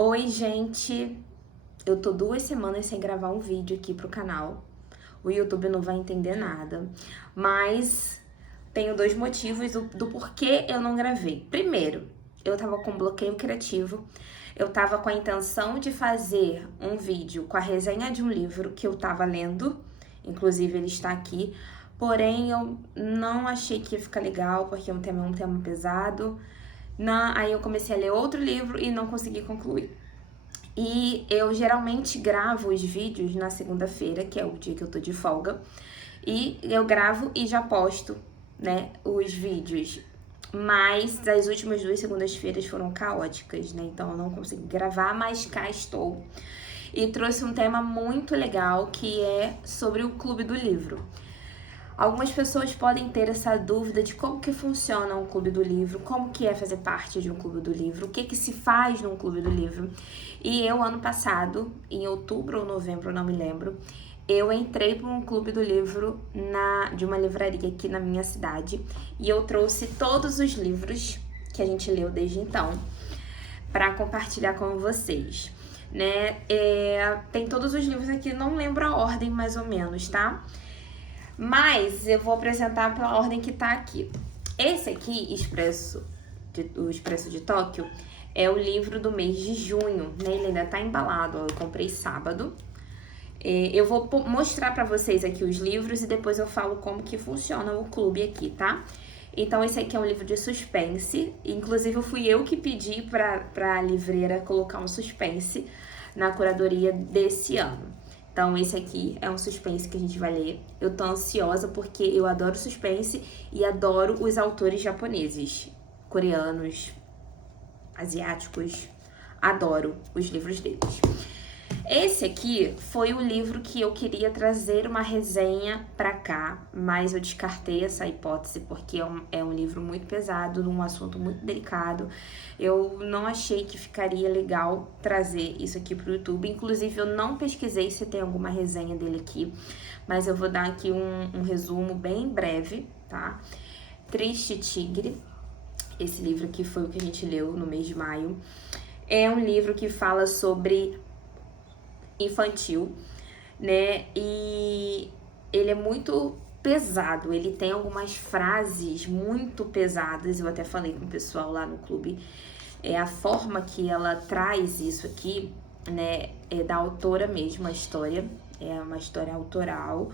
Oi, gente! Eu tô 2 semanas sem gravar um vídeo aqui pro canal. O YouTube não vai entender nada. Mas tenho 2 motivos do porquê eu não gravei. Primeiro, eu tava com bloqueio criativo. Eu tava com a intenção de fazer um vídeo com a resenha de um livro que eu tava lendo. Inclusive, ele está aqui. Porém, eu não achei que ia ficar legal, porque é um tema pesado. Aí eu comecei a ler outro livro e não consegui concluir. E eu geralmente gravo os vídeos na segunda-feira, que é o dia que eu tô de folga. E eu gravo e já posto, né, os vídeos. Mas as últimas 2 segundas-feiras foram caóticas, né? Então eu não consegui gravar, mas cá estou. E trouxe um tema muito legal, que é sobre o Clube do Livro. Algumas pessoas podem ter essa dúvida de como que funciona um clube do livro, como que é fazer parte de um clube do livro, o que que se faz num clube do livro. E eu, ano passado, em outubro ou novembro, não me lembro, eu entrei para um clube do livro de uma livraria aqui na minha cidade e eu trouxe todos os livros que a gente leu desde então para compartilhar com vocês, né? Tem todos os livros aqui, não lembro a ordem mais ou menos, tá? Mas eu vou apresentar pela ordem que tá aqui. Esse aqui, o Expresso de Tóquio, é o livro do mês de junho, né? Ele ainda tá embalado, ó, eu comprei sábado. Eu vou mostrar pra vocês aqui os livros e depois eu falo como que funciona o clube aqui, tá? Então esse aqui é um livro de suspense, inclusive fui eu que pedi pra livreira colocar um suspense na curadoria desse ano. Então, esse aqui é um suspense que a gente vai ler. Eu tô ansiosa porque eu adoro suspense e adoro os autores japoneses, coreanos, asiáticos. Adoro os livros deles. Esse aqui foi o livro que eu queria trazer uma resenha pra cá, mas eu descartei essa hipótese porque é um livro muito pesado, um assunto muito delicado. Eu não achei que ficaria legal trazer isso aqui pro YouTube. Inclusive, eu não pesquisei se tem alguma resenha dele aqui, mas eu vou dar aqui um resumo bem breve, tá? Triste Tigre. Esse livro aqui foi o que a gente leu no mês de maio. É um livro que fala sobre infantil, né? E ele é muito pesado, ele tem algumas frases muito pesadas. Eu até falei com o pessoal lá no clube, a forma que ela traz isso aqui, né, é da autora mesmo, a história é uma história autoral,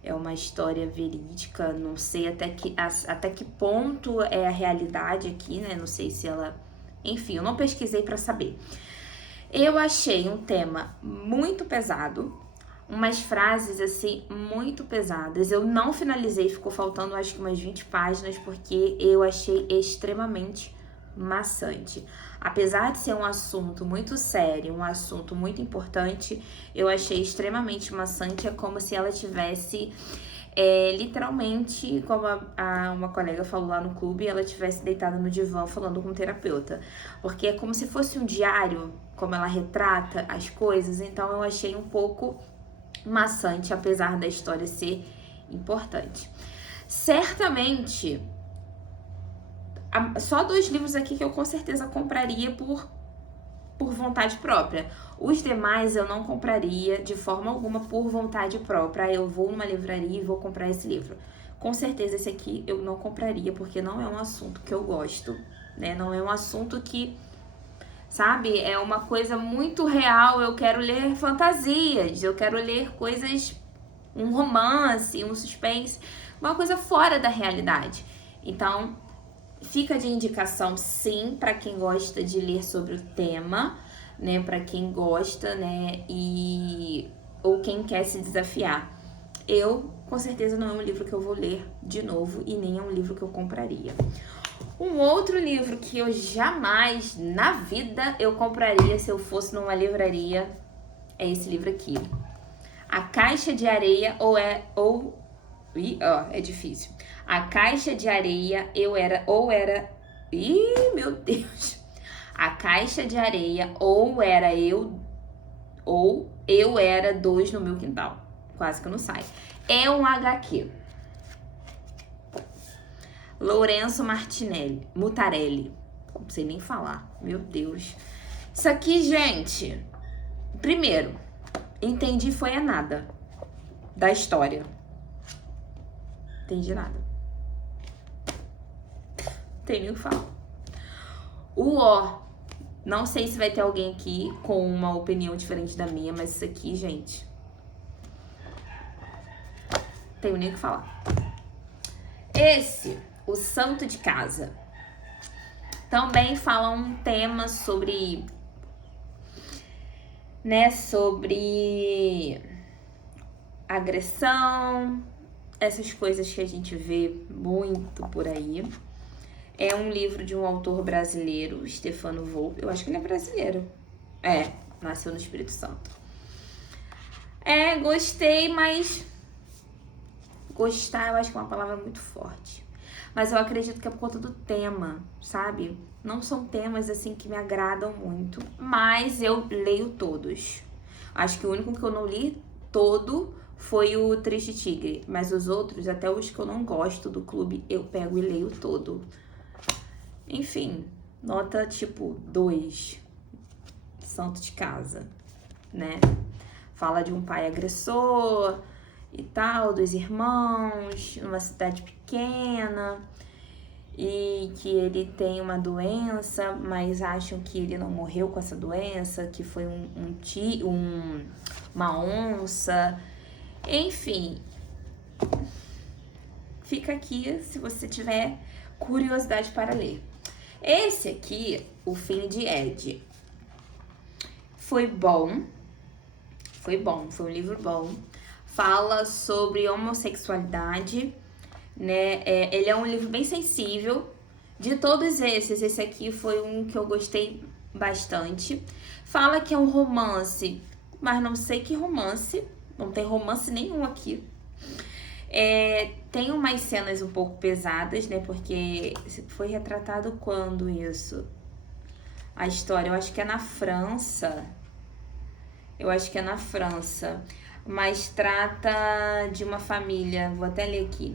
é uma história verídica, não sei até que ponto é a realidade aqui, né? Não sei se ela, enfim, eu não pesquisei para saber. Eu achei um tema muito pesado, umas frases assim muito pesadas. Eu não finalizei, ficou faltando acho que umas 20 páginas porque eu achei extremamente maçante. Apesar de ser um assunto muito sério, um assunto muito importante, eu achei extremamente maçante. É como se ela tivesse literalmente, como uma colega falou lá no clube, ela tivesse deitada no divã falando com o terapeuta. Porque é como se fosse um diário, como ela retrata as coisas. Então eu achei um pouco maçante, apesar da história ser importante. Certamente, só 2 livros aqui que eu com certeza compraria por vontade própria. Os demais eu não compraria de forma alguma por vontade própria. Eu vou numa livraria e vou comprar esse livro. Com certeza esse aqui eu não compraria porque não é um assunto que eu gosto, né? Não é um assunto que, sabe, é uma coisa muito real. Eu quero ler fantasias, eu quero ler coisas, um romance, um suspense, uma coisa fora da realidade. Então, fica de indicação, sim, para quem gosta de ler sobre o tema, né? Para quem gosta, né? Ou quem quer se desafiar. Eu, com certeza, não é um livro que eu vou ler de novo e nem é um livro que eu compraria. Um outro livro que eu jamais, na vida, eu compraria se eu fosse numa livraria é esse livro aqui. A Caixa de Areia é difícil. A Caixa de Areia Ih, meu Deus. A Caixa de Areia ou eu era 2 no meu quintal. Quase que não sai. É um HQ. Lourenço Mutarelli. Não sei nem falar. Meu Deus. Isso aqui, gente, primeiro, entendi foi a nada da história. Entendi nada. Tem nem o que falar. Não sei se vai ter alguém aqui com uma opinião diferente da minha, mas isso aqui, gente, tenho nem o que falar. Esse, o Santo de Casa, também fala um tema sobre, né, sobre agressão, essas coisas que a gente vê muito por aí. É um livro de um autor brasileiro, Stefano Volpe. Eu acho que ele é brasileiro. Nasceu no Espírito Santo. Gostei, mas... Gostar, eu acho que é uma palavra muito forte. Mas eu acredito que é por conta do tema, sabe? Não são temas, assim, que me agradam muito. Mas eu leio todos. Acho que o único que eu não li todo foi o Triste Tigre. Mas os outros, até os que eu não gosto do clube, eu pego e leio todo. Enfim, nota tipo 2, Santo de Casa, né? Fala de um pai agressor e tal, 2 irmãos, numa cidade pequena, e que ele tem uma doença, mas acham que ele não morreu com essa doença, que foi uma onça. Enfim, fica aqui se você tiver curiosidade para ler. Esse aqui, O Fim de Ed, foi bom, foi um livro bom. Fala sobre homossexualidade, né? Ele é um livro bem sensível. De todos esses, esse aqui foi um que eu gostei bastante. Fala que é um romance, mas não sei que romance, não tem romance nenhum aqui. Tem umas cenas um pouco pesadas, né? Porque foi retratado quando isso? A história, eu acho que é na França. Mas trata de uma família, vou até ler aqui.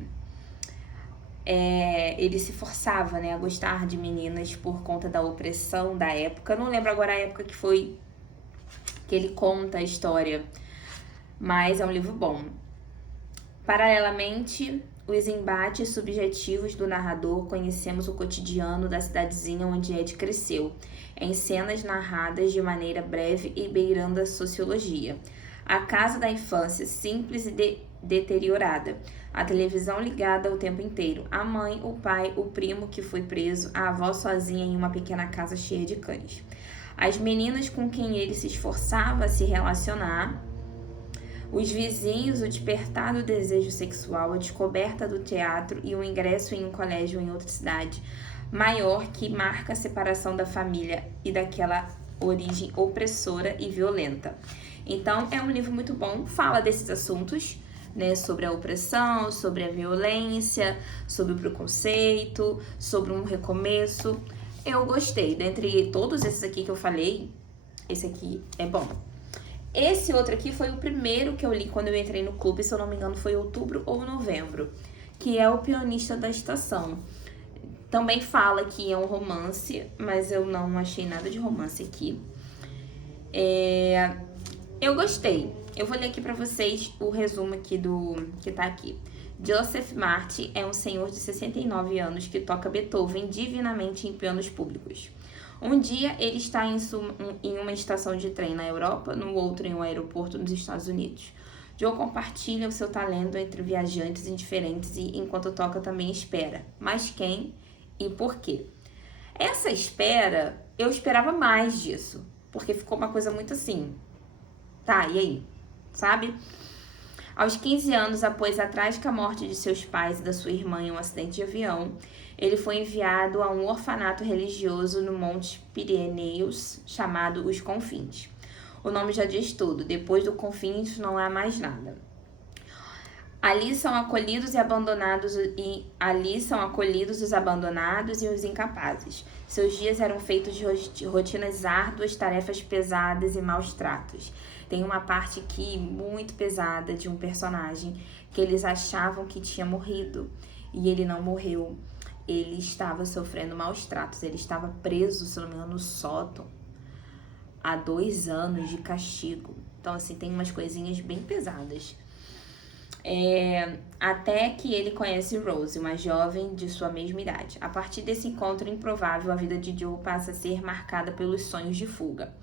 Ele se forçava, né, a gostar de meninas por conta da opressão da época. Não lembro agora a época que foi que ele conta a história, mas é um livro bom. Paralelamente, os embates subjetivos do narrador, conhecemos o cotidiano da cidadezinha onde Ed cresceu, em cenas narradas de maneira breve e beirando a sociologia. A casa da infância, simples e deteriorada. A televisão ligada o tempo inteiro. A mãe, o pai, o primo que foi preso, a avó sozinha em uma pequena casa cheia de cães. As meninas com quem ele se esforçava a se relacionar, os vizinhos, o despertar do desejo sexual, a descoberta do teatro e o ingresso em um colégio em outra cidade maior que marca a separação da família e daquela origem opressora e violenta. Então, é um livro muito bom, fala desses assuntos, né, sobre a opressão, sobre a violência, sobre o preconceito, sobre um recomeço. Eu gostei. Dentre todos esses aqui que eu falei, esse aqui é bom. Esse outro aqui foi o primeiro que eu li quando eu entrei no clube, se eu não me engano foi outubro ou novembro, que é O Pianista da Estação. Também fala que é um romance, mas eu não achei nada de romance aqui. Eu gostei. Eu vou ler aqui pra vocês o resumo aqui que tá aqui. Joseph Marty é um senhor de 69 anos que toca Beethoven divinamente em pianos públicos. Um dia ele está em uma estação de trem na Europa, no outro em um aeroporto nos Estados Unidos. Joe compartilha o seu talento entre viajantes indiferentes e, enquanto toca, também espera. Mas quem e por quê? Essa espera, eu esperava mais disso, porque ficou uma coisa muito assim. Tá, e aí? Sabe? Aos 15 anos, após a trágica morte de seus pais e da sua irmã em um acidente de avião, ele foi enviado a um orfanato religioso no Monte Pirineus, chamado Os Confins. O nome já diz tudo, depois do Confins não há mais nada. Ali são acolhidos os abandonados e os incapazes. Seus dias eram feitos de rotinas árduas, tarefas pesadas e maus tratos. Tem uma parte aqui muito pesada de um personagem que eles achavam que tinha morrido e ele não morreu. Ele estava sofrendo maus tratos, ele estava preso, se não me engano, no sótão. a 2 anos de castigo. Então, assim, tem umas coisinhas bem pesadas. Até que ele conhece Rose, uma jovem de sua mesma idade. A partir desse encontro improvável, a vida de Joe passa a ser marcada pelos sonhos de fuga.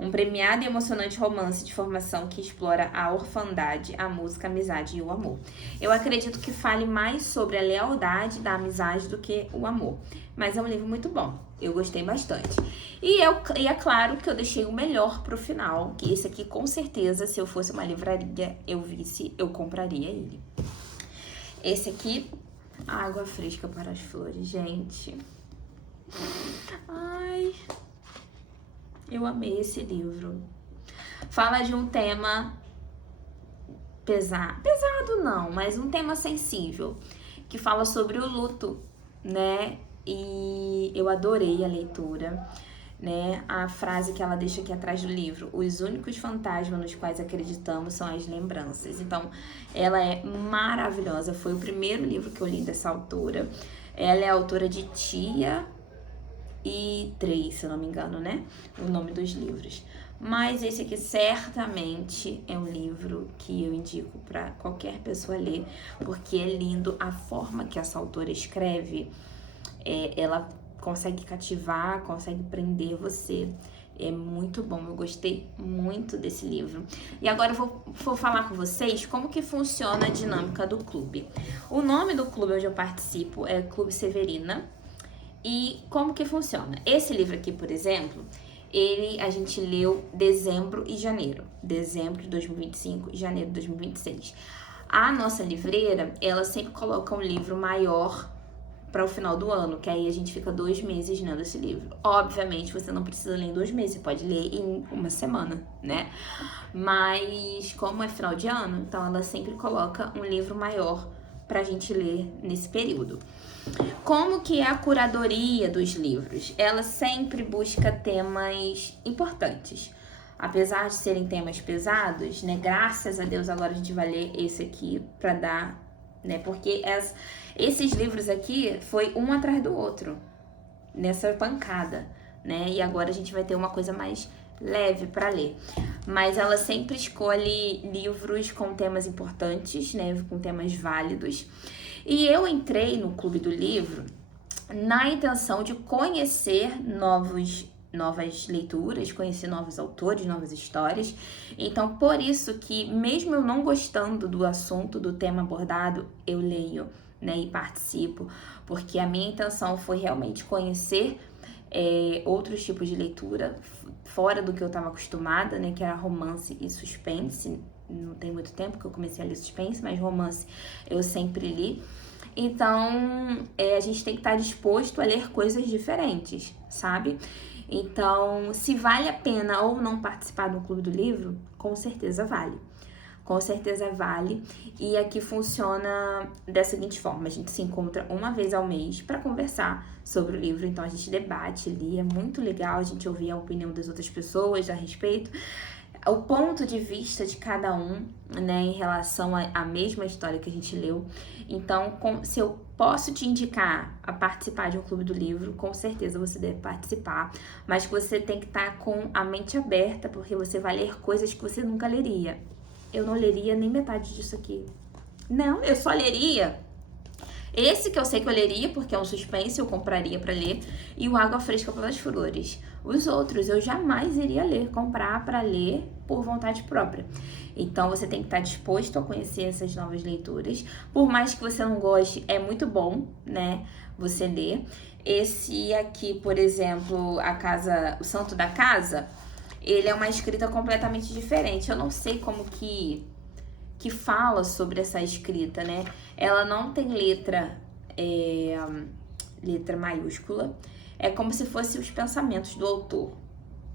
Um premiado e emocionante romance de formação que explora a orfandade, a música, a amizade e o amor. Eu acredito que fale mais sobre a lealdade da amizade do que o amor. Mas é um livro muito bom. Eu gostei bastante. E é claro que eu deixei o melhor pro final. Que esse aqui, com certeza, se eu fosse uma livraria, eu compraria ele. Esse aqui, Água Fresca para as Flores, gente. Ai... Eu amei esse livro. Fala de um tema pesado não, mas um tema sensível, que fala sobre o luto, né? E eu adorei a leitura, né? A frase que ela deixa aqui atrás do livro: os únicos fantasmas nos quais acreditamos são as lembranças. Então, ela é maravilhosa. Foi o primeiro livro que eu li dessa autora. Ela é autora de Tia e 3, se eu não me engano, né? O nome dos livros. Mas esse aqui certamente é um livro que eu indico para qualquer pessoa ler, porque é lindo a forma que essa autora escreve. Ela consegue cativar, consegue prender você. É muito bom, eu gostei muito desse livro. E agora eu vou falar com vocês como que funciona a dinâmica do clube. O nome do clube onde eu participo é Clube Severina. E como que funciona? Esse livro aqui, por exemplo, a gente leu dezembro e janeiro. Dezembro de 2025 e janeiro de 2026. A nossa livreira, ela sempre coloca um livro maior para o final do ano, que aí a gente fica 2 meses lendo esse livro. Obviamente, você não precisa ler em 2 meses, você pode ler em 1 semana, né? Mas como é final de ano, então ela sempre coloca um livro maior pra gente ler nesse período. Como que é a curadoria dos livros? Ela sempre busca temas importantes. Apesar de serem temas pesados, né? Graças a Deus agora a gente vai ler esse aqui pra dar, né? Porque esses livros aqui foi um atrás do outro, nessa pancada, né? E agora a gente vai ter uma coisa mais leve para ler. Mas ela sempre escolhe livros com temas importantes, né? Com temas válidos. E eu entrei no Clube do Livro na intenção de conhecer novas leituras, conhecer novos autores, novas histórias. Então, por isso que, mesmo eu não gostando do assunto, do tema abordado, eu leio, né, e participo, porque a minha intenção foi realmente conhecer outros tipos de leitura, fora do que eu estava acostumada, né, que era romance e suspense. Não tem muito tempo que eu comecei a ler suspense, mas romance eu sempre li. Então, a gente tem que estar disposto a ler coisas diferentes, sabe? Então, se vale a pena ou não participar do Clube do Livro, com certeza vale. Com certeza vale. E aqui funciona da seguinte forma: a gente se encontra uma vez ao mês para conversar sobre o livro. Então, a gente debate ali, é muito legal a gente ouvir a opinião das outras pessoas a respeito, o ponto de vista de cada um, né, em relação à mesma história que a gente leu. Então, se eu posso te indicar a participar de um Clube do Livro, com certeza você deve participar, mas você tem que estar com a mente aberta, porque você vai ler coisas que você nunca leria. Eu não leria nem metade disso aqui. Não, eu só leria esse que eu sei que eu leria, porque é um suspense, eu compraria pra ler, e o Água Fresca pelas Flores. Os outros eu jamais iria ler, comprar pra ler por vontade própria. Então você tem que estar disposto a conhecer essas novas leituras. Por mais que você não goste, é muito bom, né, você ler. Esse aqui, por exemplo, O Santo da Casa, ele é uma escrita completamente diferente. Eu não sei como que fala sobre essa escrita, né? Ela não tem letra maiúscula. É como se fossem os pensamentos do autor,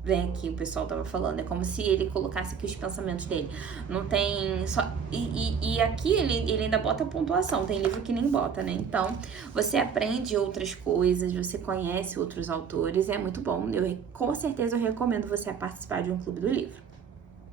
né? Que o pessoal tava falando. É como se ele colocasse aqui os pensamentos dele. Não tem só... E aqui ele ainda bota pontuação. Tem livro que nem bota, né? Então, você aprende outras coisas, você conhece outros autores. É muito bom. Com certeza eu recomendo você participar de um Clube do Livro.